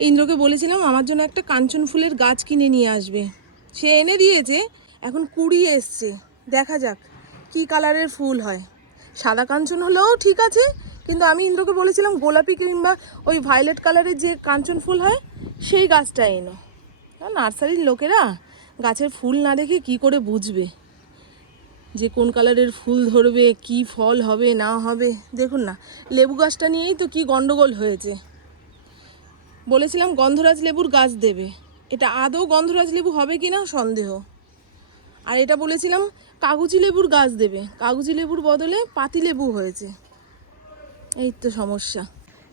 ইন্দ্রকে বলেছিলাম, আমার জন্য একটা কাঞ্চন ফুলের গাছ কিনে নিয়ে আসবে। সে এনে দিয়েছে, এখন কুড়ি এসছে। দেখা যাক কি কালারের ফুল হয়। সাদা কাঞ্চন হলেও ঠিক আছে, কিন্তু আমি ইন্দ্রকে বলেছিলাম গোলাপি কিংবা ওই ভায়োলেট কালারের যে কাঞ্চন ফুল হয়, সেই গাছটা এনো। নার্সারির লোকেরা গাছের ফুল না দেখে কি করে বুঝবে? যে কোন কালারের ফুল ধরবে, কি ফল হবে, না হবে, দেখুন না। লেবু গাছটা নিয়েই তো কি গন্ডগোল হয়েছে। বলেছিলাম গন্ধরাজ লেবুর গাছ দেবে। এটা আদৌ গন্ধরাজ লেবু হবে কি না সন্দেহ। আর এটা বলেছিলাম কাগজি লেবুর গাছ দেবে। কাগজি লেবুর বদলে পাতি লেবু হয়েছে। এই তো সমস্যা।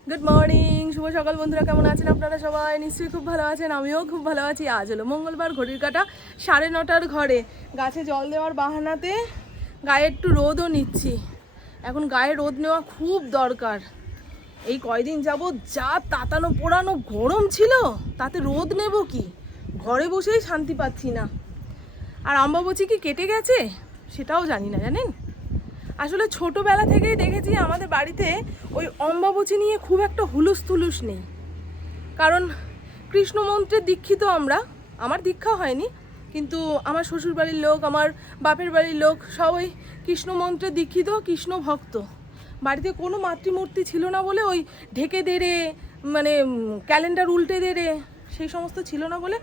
গুড মর্নিং শুভ সকাল বন্ধুরা, কেমন আছেন আপনারা সবাই? নিশ্চয়ই খুব ভালো আছেন, আমিও খুব ভালো আছি। আজ হলো মঙ্গলবার, ঘড়ির কাটা সাড়ে নটার ঘরে। গাছে জল দেওয়ার বাহানাতে গায়ে একটু রোদও নিচ্ছি। এখন গায়ে রোদ নেওয়া খুব দরকার। এই কয়দিন যাব যা তাতানো পোড়ানো গরম ছিল, তাতে রোদ নেব কি? ঘরে বসেই শান্তি পাচ্ছি না। আর আম্বাবচি কি কেটে গেছে? সেটাও জানি না, জানেন? আসলে ছোটোবেলা থেকেই দেখেছি আমাদের বাড়িতে ওই অম্বাবচি নিয়ে খুব একটা হুলুস তুলুস নেই। কারণ কৃষ্ণ মন্ত্রে দীক্ষিত আমরা, আমার দীক্ষা হয়নি, কিন্তু আমার শ্বশুর বাড়ির লোক, আমার বাপের বাড়ির লোক সবাই কৃষ্ণ মন্ত্রে দীক্ষিত কৃষ্ণ ভক্ত বাড়িতে কোনো মাতৃমূর্তি ছিল না বলে ওই ঢেকে দেড়ে মানে ক্যালেন্ডার উল্টে দেড়ে, সেই সমস্ত ছিল না বলে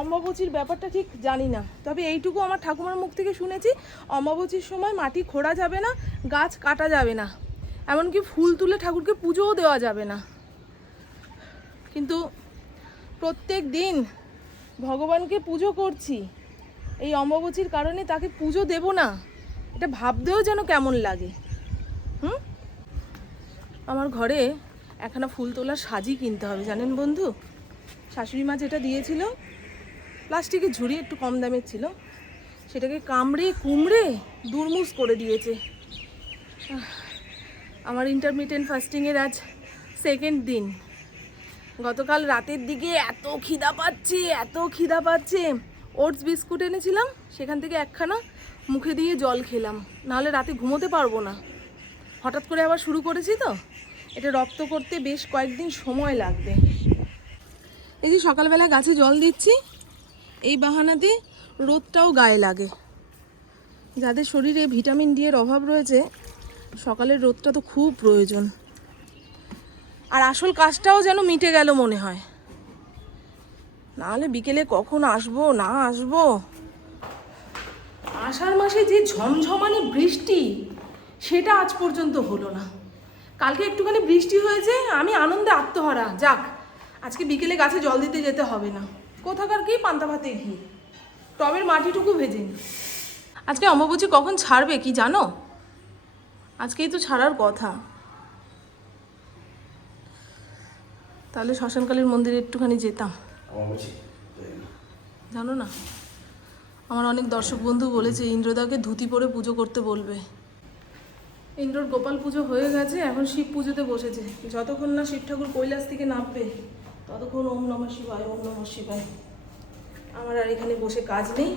অম্বাবচির ব্যাপারটা ঠিক জানি না। তবে এইটুকু আমার ঠাকুমার মুখ থেকে শুনেছি অম্বাবচির সময় মাটি খোঁড়া যাবে না, গাছ কাটা যাবে না। এমনকি ফুল তুলে ঠাকুরকে পুজোও দেওয়া যাবে না। কিন্তু প্রত্যেক দিন ভগবানকে পুজো করছি, এই অম্বাবচির কারণে তাকে পুজো দেব না, এটা ভাবতেও যেন কেমন লাগে। হুম? আমার ঘরে একখানা ফুল তোলার সাজি কিনতে হবে, জানেন বন্ধু? শাশুড়ি মা যেটা দিয়েছিল, প্লাস্টিকের ঝুড়ি একটু কম দামের ছিল, সেটাকে কামড়ে কুমড়ে দুরমুস করে দিয়েছে। আমার ইন্টারমিডিয়েন্ট ফাস্টিংয়ের আজ সেকেন্ড দিন। গতকাল রাতের দিকে এত খিদা পাচ্ছে, এত খিদা পাচ্ছে। ওটস বিস্কুট এনেছিলাম, সেখান থেকে একখানা মুখে দিয়ে জল খেলাম, নাহলে রাতে ঘুমোতে পারব না। হঠাৎ করে আবার শুরু করেছি তো? এটা রপ্ত করতে বেশ কয়েকদিন সময় লাগবে। এই যে সকালবেলা গাছে জল দিচ্ছি, এই বাহানাতে রোদটাও গায়ে লাগে। যাদের শরীরে ভিটামিন ডি এর অভাব রয়েছে, সকালের রোদটা তো খুব প্রয়োজন। আর আসল কাজটাও যেন মিটে গেল মনে হয়। নাহলে বিকেলে কখন আসব, না আসব? আষাঢ় মাসে যে ঝমঝমানি বৃষ্টি, সেটা আজ পর্যন্ত হলো না। কালকে একটুখানি বৃষ্টি হয়েছে আমি আনন্দে আত্মহারা। যাক আজকে বিকেলে গাছে জল দিতে যেতে হবে না। কোথাকার কি পান্তা ভাতে ঘি? টবের মাটিটুকু ভেজে নি। আজকে অম্বাবচি কখন ছাড়বে কি জানো? আজকেই তো ছাড়ার কথা। তাহলে শ্মশানকালীর মন্দিরে একটুখানি যেতাম। জানো না আমার অনেক দর্শক বন্ধু বলেছে ইন্দ্রদাকে ধুতি পরে পুজো করতে বলবে। ইন্দ্রর গোপাল পুজো হয়ে গেছে, এখন শিব পুজোতে বসেছে। যতক্ষণ না শিব ঠাকুর কৈলাস থেকে নামবে, ততক্ষণ ওম নমঃ শিবায়, ওম নমঃ শিবায়। আমার আর এখানে বসে কাজ নেই।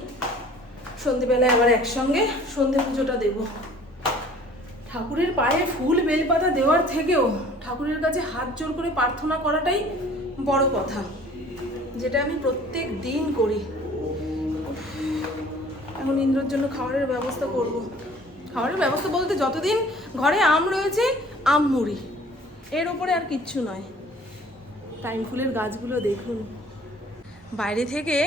সন্ধেবেলায় আবার একসঙ্গে সন্ধে পুজোটা দেব। ঠাকুরের পায়ে ফুল বেলপাতা দেওয়ার থেকেও ঠাকুরের কাছে হাত জোর করে প্রার্থনা করাটাই বড় কথা, যেটা আমি প্রত্যেক দিন করি। এখন ইন্দ্রর জন্য খাবারের ব্যবস্থা করব। খাবারের ব্যবস্থা বলতে যতদিন ঘরে আম রয়েছে, আম মুড়ি। এর ওপরে আর কিচ্ছু নয়। টাইম ফুলের গাছগুলো দেখুন। বাইরে থেকে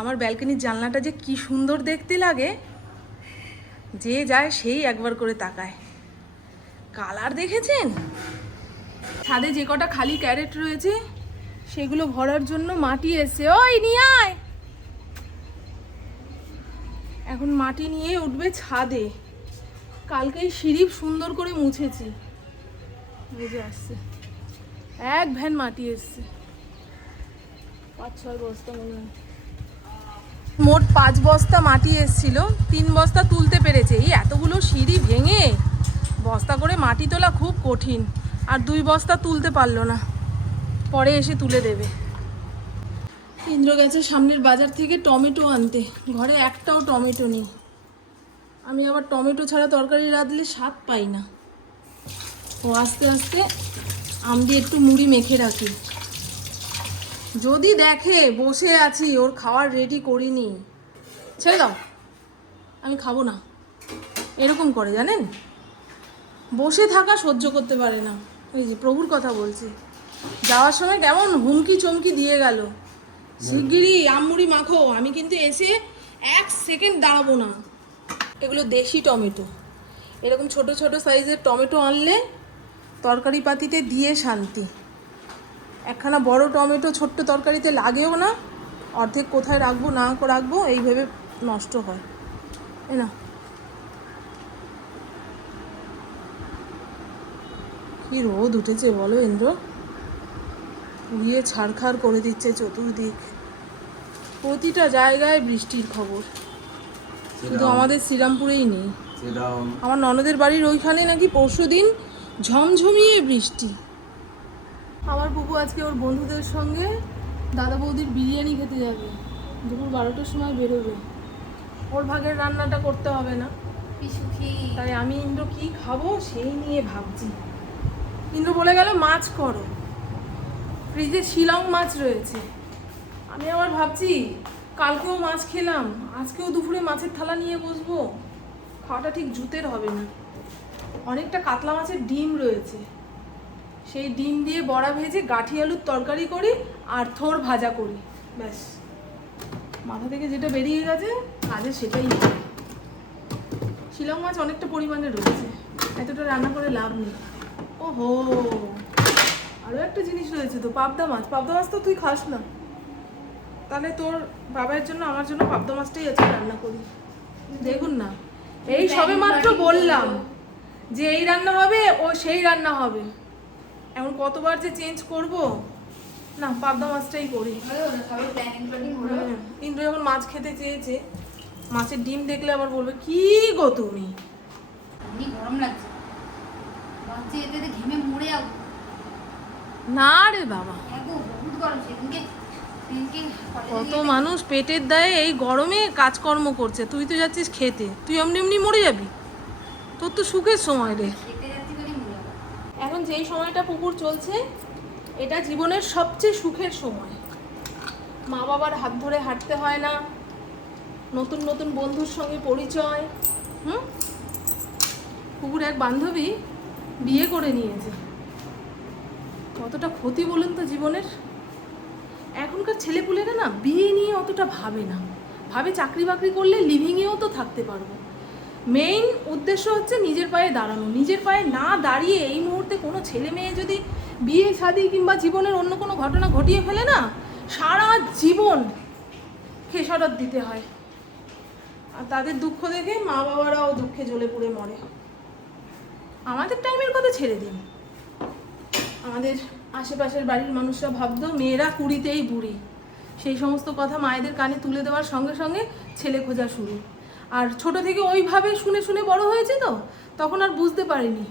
আমার ব্যালকনির জানলাটা যে কি সুন্দর দেখতে লাগে, যে যায় সেই একবার করে তাকায়। কালার দেখেছেন? ছাদে যে কটা খালি ক্যারেট রয়েছে, সেগুলো ভরার জন্য মাটি এসে ওই, নিয়ে আয়! এখন মাটি নিয়ে উঠবে ছাদে। কালকেই সিঁড়ি সুন্দর করে মুছেছি। বুঝে আসছে। এক ভ্যান মাটি এসছে। পাঁচ, ছয় বস্তা মনে হয়। মোট পাঁচ বস্তা মাটি এসছিল। তিন বস্তা তুলতে পেরেছে। এই এতগুলো সিঁড়ি ভেঙে বস্তা করে মাটি তোলা খুব কঠিন। আর দুই বস্তা তুলতে পারল না। পরে এসে তুলে দেবে। ইন্দ্র গেছে সামনের বাজার থেকে টমেটো আনতে। ঘরে একটাও টমেটো নেই। আমি আবার টমেটো ছাড়া তরকারি রাঁধলে স্বাদ পাই না। ও আস্তে আস্তে আম দিয়ে একটু মুড়ি মেখে রাখি। যদি দেখে বসে আছি, ওর খাওয়ার রেডি করিনি। ছেড়ে দাও। আমি খাব না। এরকম করে, জানেন? বসে থাকা সহ্য করতে পারে না। এই যে প্রভুর কথা বলছি। যাওয়ার সময় কেমন হুমকি চমকি দিয়ে গেল। শিগগিরই আমুড়ি মাখো। আমি কিন্তু এসে এক সেকেন্ড দাঁড়াবো না। এগুলো দেশি টমেটো। এরকম ছোট ছোট সাইজের টমেটো আনলে তরকারি পাতিতে দিয়ে শান্তি। একখানা বড় টমেটো ছোট্ট তরকারিতে লাগেও না। অর্ধেক কোথায় রাখব, না রাখব, এই ভেবে নষ্ট হয়। এ না। কি রোদ উঠেছে বলো, ইন্দ্র? উড়িয়ে ছাড়খাড় করে দিচ্ছে চতুর্দিক। প্রতিটা জায়গায় বৃষ্টির খবর। শুধু আমাদের শ্রীরামপুরেই নেই। আমার ননদের বাড়ির ওইখানে নাকি পরশু দিন ঝমঝমিয়ে বৃষ্টি। আমার বুবু আজকে ওর বন্ধুদের সঙ্গে দাদা বৌদির বিরিয়ানি খেতে যাবে। দুপুর বারোটার সময় বেরোবে। ওর ভাগের রান্নাটা করতে হবে না। কি তাই আমি ইন্দ্র কি খাব সেই নিয়ে ভাবছি। ইন্দ্র বলে গেল মাছ করো। ফ্রিজে শিলং মাছ রয়েছে। আমি আবার ভাবছি, কালকেও মাছ খেলাম, আজকেও দুপুরে মাছের থালা নিয়ে বসবো। খাওয়াটা ঠিক জুতের হবে না। অনেকটা কাতলা মাছের ডিম রয়েছে। সেই ডিম দিয়ে বড়া ভেজে গাঠি আলুর তরকারি করি আর থোর ভাজা করি। ব্যাস। মাথা থেকে যেটা বেরিয়ে গেছে কাজে সেটাই শিলং মাছ অনেকটা পরিমাণে রয়েছে। এতটা রান্না করে লাভ নেই। ওহো! আরও একটা জিনিস রয়েছে তো পাবদা মাছ। পাবদা মাছ তো তুই খাস না। তাহলে তোর বাবার জন্য আমার জন্য পাবদা মাছটাই আজকে রান্না করি। দেখুন না এই সবে মাত্র বললাম যে এই রান্না হবে ও সেই রান্না হবে। এমন কতবার যে চেঞ্জ করব? না পাবদা মাছটাই করি। হুম, ইন্দ্র যখন মাছ খেতে চেয়েছে মাছের ডিম দেখলে আবার বলবে কি গো তুমি? গরম লাগছে। ঘেমে মরে যাব। না রে বাবা। কত মানুষ পেটের দায়ে এই গরমে কাজকর্ম করছে। তুই তো যাচ্ছিস খেতে। তুই এমনি এমনি মরে যাবি। তোর তো সুখের সময় রে। এখন যেই সময়টা পুকুর চলছে, এটা জীবনের সবচেয়ে সুখের সময়। মা বাবার হাত ধরে হাঁটতে হয় না। নতুন নতুন বন্ধুর সঙ্গে পরিচয়, হুম? পুকুর এক বান্ধবী বিয়ে করে নিয়েছে। কতটা ক্ষতি বলুন তো জীবনের? এখনকার ছেলেপুলেরা না বিয়ে নিয়ে অতটা ভাবে না। ভাবে চাকরি বাকরি করলে লিভিংয়েও তো থাকতে পারব। মেইন উদ্দেশ্য হচ্ছে নিজের পায়ে দাঁড়ানো। নিজের পায়ে না দাঁড়িয়ে এই মুহূর্তে কোনো ছেলে মেয়ে যদি বিয়ে, শাদি কিংবা জীবনের অন্য কোনো ঘটনা ঘটিয়ে ফেলে না, সারা জীবন খেসারত দিতে হয়। আর তাদের দুঃখ দেখে মা বাবারাও দুঃখে জ্বলে পুড়ে মরে। আমাদের টাইমের কথা ছেড়ে দিন। আমাদের আশেপাশের বাড়ির মানুষরা ভাবতো মেয়েরা কুড়িতেই বুড়ি। সেই সমস্ত কথা মায়েদের কানে তুলে দেওয়ার সঙ্গে সঙ্গে ছেলে খোঁজা শুরু। আর ছোট থেকে ওইভাবে শুনে শুনে বড় হয়েছে তো, তখন আর বুঝতে পারিনি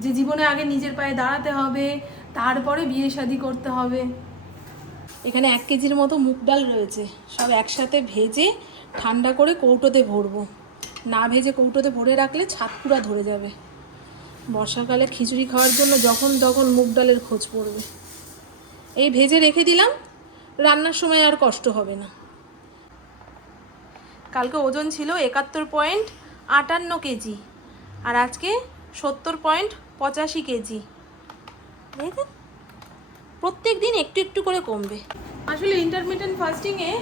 যে জীবনে আগে নিজের পায়ে দাঁড়াতে হবে, তারপরে বিয়ে শাদি করতে হবে। এখানে এক কেজির মতো মুগ ডাল রয়েছে। সব একসাথে ভেজে, ঠান্ডা করে কৌটোতে ভরবো। না ভেজে কৌটোতে ভরে রাখলে ছাতপুরা ধরে যাবে। বর্ষাকালে খিচুড়ি খাওয়ার জন্য যখন তখন মুগ ডালের খোঁজ পড়বে। এই ভেজে রেখে দিলাম, রান্নার সময় আর কষ্ট হবে না। কালকে ওজন ছিল একাত্তর পয়েন্ট আটান্ন কেজি আর আজকে সত্তর পয়েন্ট পঁচাশি কেজি। দেখেন, প্রত্যেক দিন একটু একটু করে কমবে। আসলে ইন্টারমিডিয়েন্ট ফাস্টিংয়ে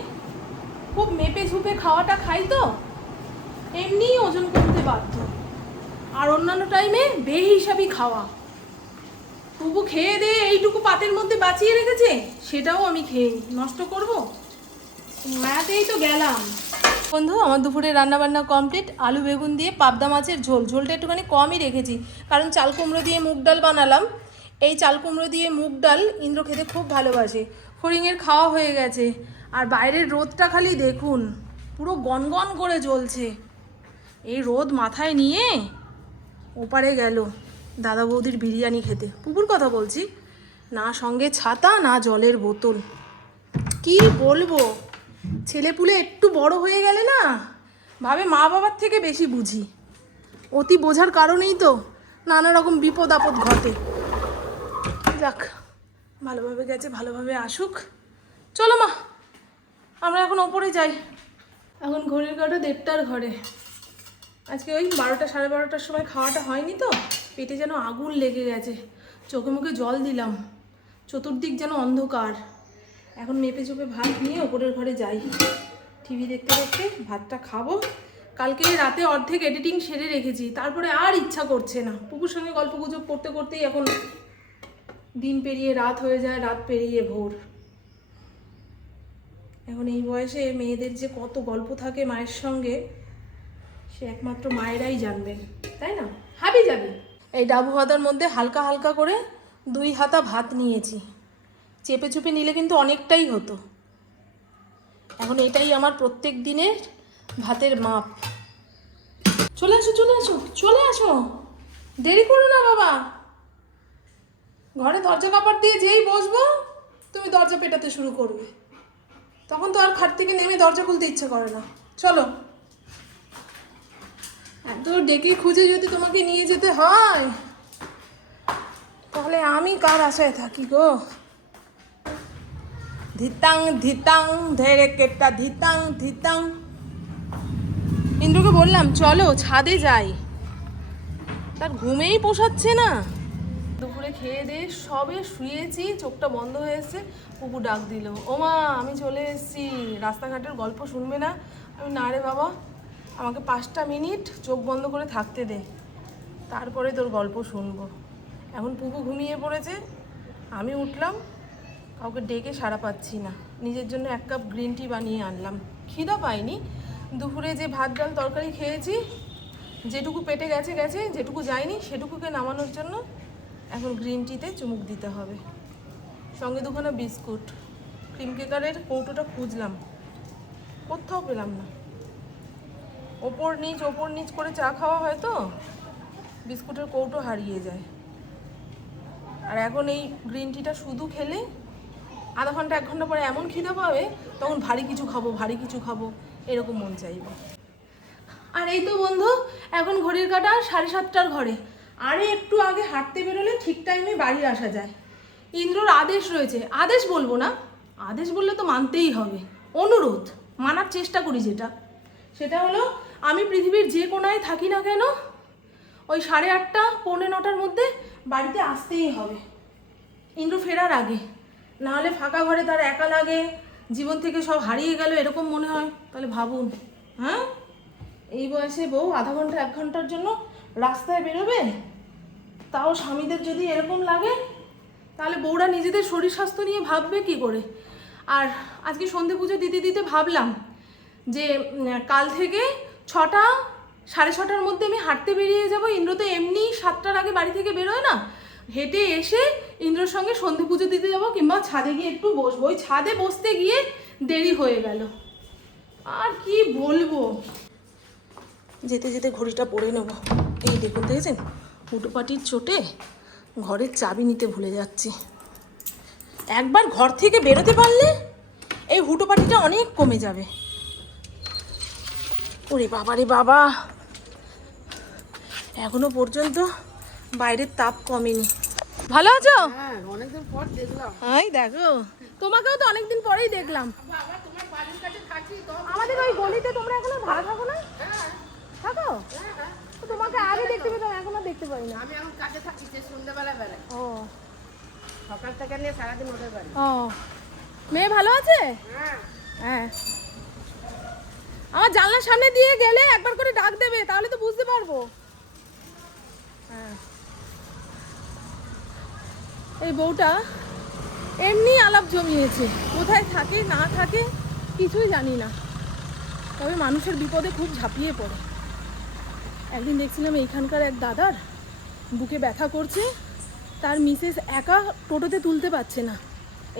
খুব মেপে ঝুপে খাওয়াটা খাই তো, এমনিই ওজন কমতে বাধ্য। আর অন্যান্য টাইমে বেহিসাবি খাওয়া। তবু খেয়ে দিয়ে এইটুকু পাতের মধ্যে বাঁচিয়ে রেখেছে, সেটাও আমি খেয়ে নষ্ট করব? মায়াতেই তো গেলাম। বন্ধু, আমার দুপুরে রান্না বান্না কমপ্লিট আলু, বেগুন দিয়ে পাবদা মাছের ঝোল। ঝোলটা একটুখানি কমই রেখেছি, কারণ চাল কুমড়ো দিয়ে মুগ ডাল বানালাম। এই চাল কুমড়ো দিয়ে মুগ ডাল ইন্দ্র খেতে খুব ভালোবাসে। ফড়িংয়ের খাওয়া হয়ে গেছে। আর বাইরের রোদটা খালি দেখুন, পুরো গনগন করে জ্বলছে। এই রোদ মাথায় নিয়ে ওপারে গেল দাদা বৌদির বিরিয়ানি খেতে। পুকুর কথা বলছি। না সঙ্গে ছাতা, না জলের বোতল। কি বলব? ছেলেপুলে একটু বড় হয়ে গেলে না, ভাবে মা বাবার থেকে বেশি বুঝি। অতি বোঝার কারণেই তো নানা রকম বিপদ আপদ ঘটে। যাক, ভালোভাবে গেছে, ভালোভাবে আসুক। চলো মা, আমরা এখন ওপরে যাই। এখন ঘড়ির কাটা দেড়টার ঘরে। আজকে ওই বারোটা, সাড়ে বারোটার সময় খাওয়াটা হয়নি তো। পেটে যেন আগুন লেগে গেছে। চোখে মুখে জল দিলাম। চতুর্দিক যেন অন্ধকার। এখন মেপে চোপে ভাত নিয়ে ওপরের ঘরে যাই। টিভি দেখতে দেখতে ভাতটা খাব। কালকে রাতে অর্ধেক এডিটিং সেরে রেখেছি। তারপরে আর ইচ্ছা করছে না। পুকুর সঙ্গে গল্প গুজব করতে করতেই এখন দিন পেরিয়ে রাত হয়ে যায়, রাত পেরিয়ে ভোর। এখন এই বয়সে মেয়েদের যে কত গল্প থাকে মায়ের সঙ্গে সে একমাত্র মায়েরাই জানবেন, তাই না? হাবি যাবি। এই ডাবু হাতার মধ্যে হালকা হালকা করে দুই হাতা ভাত নিয়েছি। চেপে চুপে নিলে কিন্তু অনেকটাই হতো। এখন এটাই আমার প্রত্যেক দিনের ভাতের মাপ। চলে আসো চলে আসো চলে আসো। দেরি করো না বাবা। ঘরে দরজা কাপড় দিয়ে যেই বসবো, তুমি দরজা পেটাতে শুরু করবে। তখন তো আর খাট থেকে নেমে দরজা খুলতে ইচ্ছে করে না। চলো। এত ডেকে খুঁজে যদি তোমাকে নিয়ে যেতে হয়, তাহলে আমি কার আশায় থাকি গো? ধিতাং ধিতাং, ধেরে কেটটা ধিতাং ধিতাং। ইন্দ্রকে বললাম, চলো, ছাদে যাই। তার ঘুমেই পোষাচ্ছে না। দুপুরে খেয়ে দিয়ে সবে শুয়েছি, চোখটা বন্ধ হয়েছে পুকু ডাক দিল ও মা আমি চলে এসেছি। রাস্তাঘাটের গল্প শুনবে না? আমি, না রে বাবা। আমাকে পাঁচটা মিনিট চোখ বন্ধ করে থাকতে দে। তারপরে তোর গল্প শুনব। এখন পুকু ঘুমিয়ে পড়েছে। আমি উঠলাম। কাউকে ডেকে সাড়া পাচ্ছি না। নিজের জন্য এক কাপ গ্রিন টি বানিয়ে আনলাম। খিদা পাইনি। দুপুরে যে ভাত, ডাল, তরকারি খেয়েছি, যেটুকু পেটে গেছে গেছে। যেটুকু যায়নি, সেটুকুকে নামানোর জন্য এখন গ্রিন টিতে চুমুক দিতে হবে। সঙ্গে দুখানা বিস্কুট। ক্রিম কেকারের কৌটোটা খুঁজলাম। কোথাও পেলাম না। ওপর নিচ ওপর নিচ করে চা খাওয়া হয় তো? বিস্কুটের কৌটো হারিয়ে যায়। আর এখন এই গ্রিন টিটা শুধু খেলে আধা ঘণ্টা, এক ঘণ্টা পরে এমন খিদে পাবে, তখন ভারী কিছু খাব, ভারী কিছু খাব, এরকম মন চাইবে। আর এই তো বন্ধু, এখন ঘড়ির কাটা সাড়ে সাতটার ঘরে। আরে একটু আগে হাঁটতে বেরোলে ঠিক টাইমে বাড়ি আসা যায়। ইন্দ্রর আদেশ রয়েছে। আদেশ বলব না, আদেশ বললে তো মানতেই হবে। অনুরোধ, মানার চেষ্টা করি যেটা। সেটা হলো আমি পৃথিবীর যে কোনায় থাকি না কেন, ওই সাড়ে আটটা, পৌনে নটার মধ্যে বাড়িতে আসতেই হবে। ইন্দ্র ফেরার আগে। নাহলে ফাঁকা ঘরে তার একা লাগে, জীবন থেকে সব হারিয়ে গেল, এরকম মনে হয়। তাহলে ভাবুন হ্যাঁ? এই বয়সে বউ আধা ঘণ্টা, এক ঘণ্টার জন্য রাস্তায় বেরোবে? তাও স্বামীদের যদি এরকম লাগে, তাহলে বউরা নিজেদের শরীর স্বাস্থ্য নিয়ে ভাববে কি করে? আর আজকে সন্ধে পুজো দিতে দিতে ভাবলাম যে কাল থেকে ছটা, সাড়ে ছটার মধ্যে আমি হাঁটতে বেরিয়ে যাব। ইন্দ্র তো এমনি সাতটার আগে বাড়ি থেকে বেরোয় না। হেঁটে এসে ইন্দ্রর সঙ্গে সন্ধে পুজো দিতে যাব কিংবা ছাদে গিয়ে একটু বসবো। ওই ছাদে বসতে গিয়ে দেরি হয়ে গেল। আর কি বলব? যেতে যেতে ঘড়িটা পরে নেব। এই দেখুন, দেখেছেন? হুটোপাটির চোটে ঘরের চাবি নিতে ভুলে যাচ্ছি। একবার ঘর থেকে বেরোতে পারলে এই হুটোপাটিটা অনেক কমে যাবে। ওরে বাবা রে বাবা। এখনও পর্যন্ত বাইরের তাপ কমেনি। ভালো আছো? হ্যাঁ অনেকদিন পর দেখলাম। এই দেখো তোমাকেও তো অনেকদিন পরেই দেখলাম। বাবা তোমার বাড়ির কাছে থাকি তো আমাদের ওই গলিতে তোমরা এখনও ভাড়া থাকো না? থাকো? তোমাকে আগে দেখতে পেতাম এখনও দেখতে পাই না। আমি এখন কাজে থাকি সে সন্ধ্যেবেলা বেলায় ও। সকাল থেকে নিয়ে সারাদিন ওদের বাড়ি। ও। মেয়ে ভালো আছে? হ্যাঁ। হ্যাঁ। আমার জানলার সামনে দিয়ে গেলে একবার করে ডাক দেবে, তাহলে তো বুঝতে পারব। হ্যাঁ। এই বউটা এমনি আলাপ জমিয়েছে, কোথায় থাকে, না থাকে, কিছুই জানি না। তবে মানুষের বিপদে খুব ঝাঁপিয়ে পড়ে। একদিন দেখছিলাম এইখানকার এক দাদার বুকে ব্যথা করছে, তার মিসেস একা টোটোতে তুলতে পারছে না।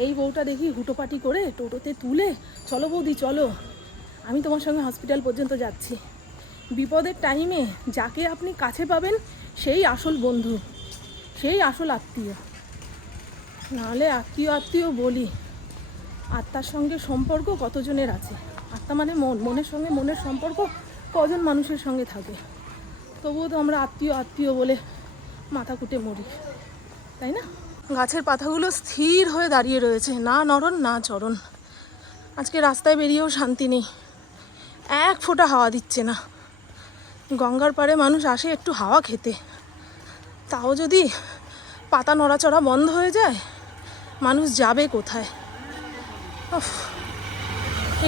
এই বউটা দেখি হুটোপাটি করে টোটোতে তুলে, চলো বৌদি, চলো। আমি তোমার সঙ্গে হসপিটাল পর্যন্ত যাচ্ছি। বিপদের টাইমে যাকে আপনি কাছে পাবেন, সেই আসল বন্ধু, সেই আসল আত্মীয়। নাহলে আত্মীয় আত্মীয় বলি, আত্মার সঙ্গে সম্পর্ক কতজনের আছে? আত্মা মানে মন, মনের সঙ্গে মনের সম্পর্ক কজন মানুষের সঙ্গে থাকে? তবুও তো আমরা আত্মীয় আত্মীয় বলে মাথা কুটে মরি, তাই না? গাছের পাতাগুলো স্থির হয়ে দাঁড়িয়ে রয়েছে, না নরণ, না চরণ। আজকে রাস্তায় বেরিয়েও শান্তি নেই। এক ফোঁটা হাওয়া দিচ্ছে না। গঙ্গার পাড়ে মানুষ আসে একটু হাওয়া খেতে। তাও যদি পাতা নড়াচড়া বন্ধ হয়ে যায়, মানুষ যাবে কোথায়?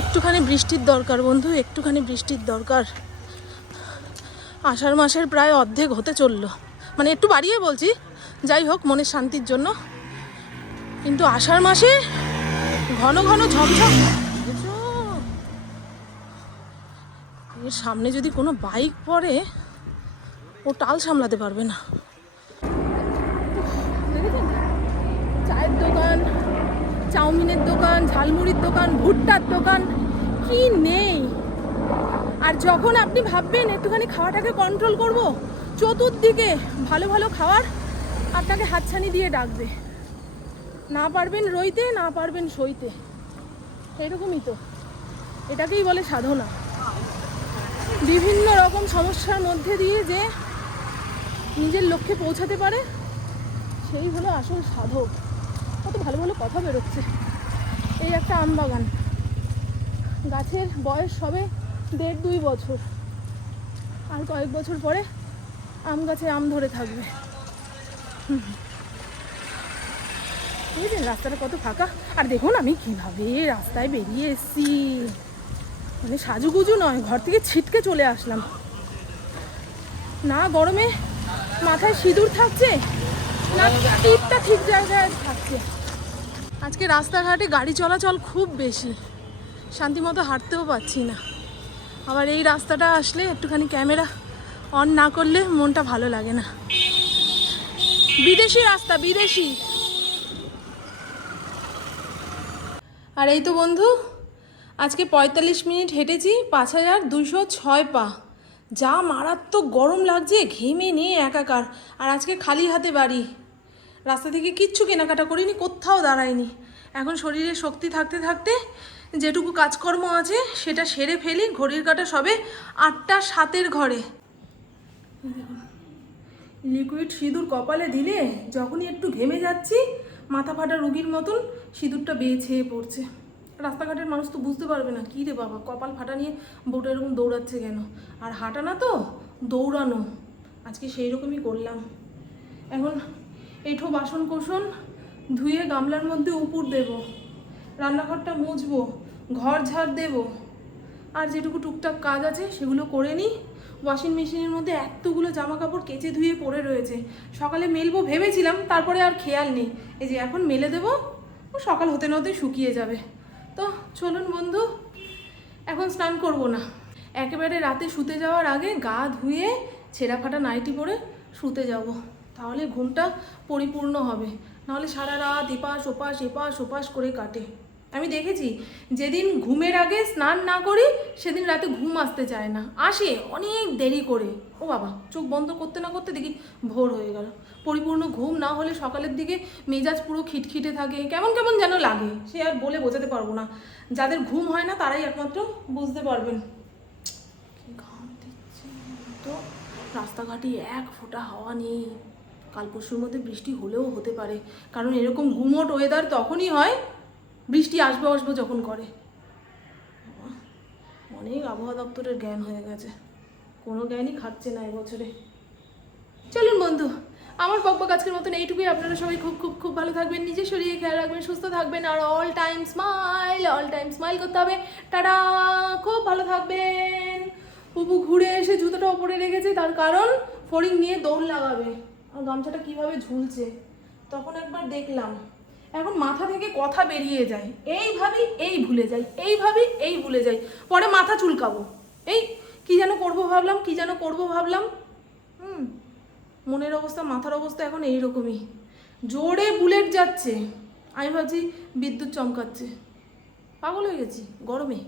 একটুখানি বৃষ্টির দরকার বন্ধু, একটুখানি বৃষ্টির দরকার। আষাঢ় মাসের প্রায় অর্ধেক হতে চলল। মানে একটু বাড়িয়ে বলছি, যাই হোক, মনের শান্তির জন্য। কিন্তু আষাঢ় মাসে ঘন ঘন ঝমঝম এর সামনে যদি কোনো বাইক পড়ে, ও টাল সামলাতে পারবে না। চায়ের দোকান, চাউমিনের দোকান, ঝালমুড়ির দোকান, ভুট্টার দোকান, কি নেই? আর যখন আপনি ভাববেন একটুখানি খাওয়াটাকে কন্ট্রোল করব, চতুর্দিকে ভালো ভালো খাওয়ার, আপনাকে হাতছানি দিয়ে ডাকবে। না পারবেন রইতে, না পারবেন সইতে। এরকমই তো। এটাকেই বলে সাধনা। বিভিন্ন রকম সমস্যার মধ্যে দিয়ে যে নিজের লক্ষ্যে পৌঁছাতে পারে, সেই হলো আসল সাধক। কত ভালো ভালো কথা বেরোচ্ছে। এই একটা আম বাগান গাছের বয়স সবে দেড় দুই বছর। আর কয়েক বছর পরে আম গাছে আম ধরে থাকবে। বুঝলেন রাস্তাটা কত ফাঁকা। আর দেখুন আমি কীভাবে রাস্তায় বেরিয়ে এসেছি। মানে সাজুগুজু নয়, ঘর থেকে ছিটকে চলে আসলাম। না, গরমে মাথায় সিঁদুর থাকছে, না টিপটা ঠিক জায়গায় থাকছে। আজকে রাস্তাঘাটে গাড়ি চলাচল খুব বেশি শান্তিমতো হাঁটতেও পাচ্ছি না। আবার এই রাস্তাটা আসলে একটুখানি ক্যামেরা অন না করলে মনটা ভালো লাগে না। বিদেশি রাস্তা, বিদেশি। আর এই তো বন্ধু আজকে পঁয়তাল্লিশ মিনিট হেঁটেছি পাঁচ হাজার দুইশো ছয় পা। যা মারাত্মক গরম লাগছে, ঘেমে নিয়ে একাকার। আর আজকে খালি হাতে বাড়ি। রাস্তা থেকে কিচ্ছু কেনাকাটা করিনি, কোথাও দাঁড়াইনি। এখন শরীরে শক্তি থাকতে থাকতে যেটুকু কাজকর্ম আছে, সেটা সেরে ফেলি, ঘড়ির কাটা সবে আটটা সাতের ঘরে। লিকুইড সিঁদুর কপালে দিলে যখনই একটু ঘেমে যাচ্ছি, মাথা ফাটা রুগীর মতন সিঁদুরটা বেয়ে ছেয়ে পড়ছে। রাস্তাঘাটের মানুষ তো বুঝতে পারবে না। কী রে বাবা, কপাল ফাটা নিয়ে বউটা এরকম দৌড়াচ্ছে কেন? আর হাঁটা না তো, দৌড়ানো। আজকে সেই রকমই করলাম। এখন এঁঠো বাসন কোসন, ধুয়ে গামলার মধ্যে উপুর দেব। রান্নাঘরটা মুছবো, ঘর ঝাড় দেব। আর যেটুকু টুকটাক কাজ আছে সেগুলো করে নিই। ওয়াশিং মেশিনের মধ্যে এতগুলো জামা কাপড় কেচে ধুয়ে পড়ে রয়েছে। সকালে মেলবো ভেবেছিলাম, তারপরে আর খেয়াল নেই। এই যে এখন মেলে দেবো সকাল হতে না হতে শুকিয়ে যাবে। তো চলুন বন্ধু, এখন স্নান করব না। একেবারে রাতে শুতে যাওয়ার আগে গা ধুয়ে ছেঁড়া ফাটা নাইটি পরে শুতে যাব। তাহলে ঘুমটা পরিপূর্ণ হবে। নাহলে সারা রাত এপাশ ওপাশ এপাশ ওপাশ করে কাটে। আমি দেখেছি, যেদিন ঘুমের আগে স্নান না করি, সেদিন রাতে ঘুম আসতে চায় না। আসে অনেক দেরি করে। ও বাবা, চোখ বন্ধ করতে না করতে দেখি ভোর হয়ে গেল। পরিপূর্ণ ঘুম না হলে সকালের দিকে মেজাজ পুরো খিটখিটে থাকে। কেমন কেমন যেন লাগে, সে আর বলে বোঝাতে পারব না। যাদের ঘুম হয় না, তারাই একমাত্র বুঝতে পারবেন। তো? রাস্তাঘাটে এক ফোঁটা হাওয়া নেই। কাল পরশুর মধ্যে বৃষ্টি হলেও হতে পারে। কারণ এরকম গুমোট ওয়েদার তখনই হয় বৃষ্টি আসবে আসব যখন করে। অনেক আবহাওয়া দপ্তরের জ্ঞান হয়ে গেছে। কোনো জ্ঞানই খাচ্ছে না এবছরে। চলুন বন্ধু, আমার বকবক আজকের মতন এইটুকুই। আপনারা সবাই খুব খুব খুব ভালো থাকবেন নিজের শরীরে খেয়াল রাখবেন, সুস্থ থাকবেন, আর all time smile all time smile করতে হবে। টাটা! খুব ভালো থাকবেন। পুপু ঘুরে এসে জুতোটা ওপরে রেখেছে, তার কারণ ফড়িং নিয়ে দৌড় লাগাবে। আর গামছাটা কীভাবে ঝুলছে, তখন একবার দেখলাম। এখন মাথা থেকে কথা বেরিয়ে যায়। এইভাবেই এই ভুলে যাই এইভাবেই এই ভুলে যাই পরে মাথা চুলকাবো। এই কি যেন করব ভাবলাম, কি যেন করব ভাবলাম। হুম, মনের অবস্থা, মাথার অবস্থা এখন এই রকমই জোরে বুলেট যাচ্ছে। আমি ভাবছি বিদ্যুৎ চমকাচ্ছে। পাগল হয়ে গেছি, গরমে।